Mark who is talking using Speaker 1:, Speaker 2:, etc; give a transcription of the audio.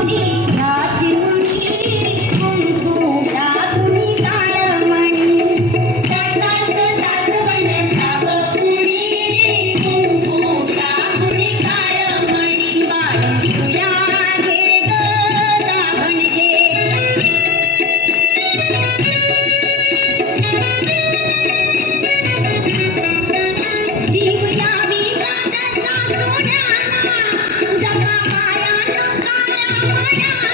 Speaker 1: मुझे Yeah.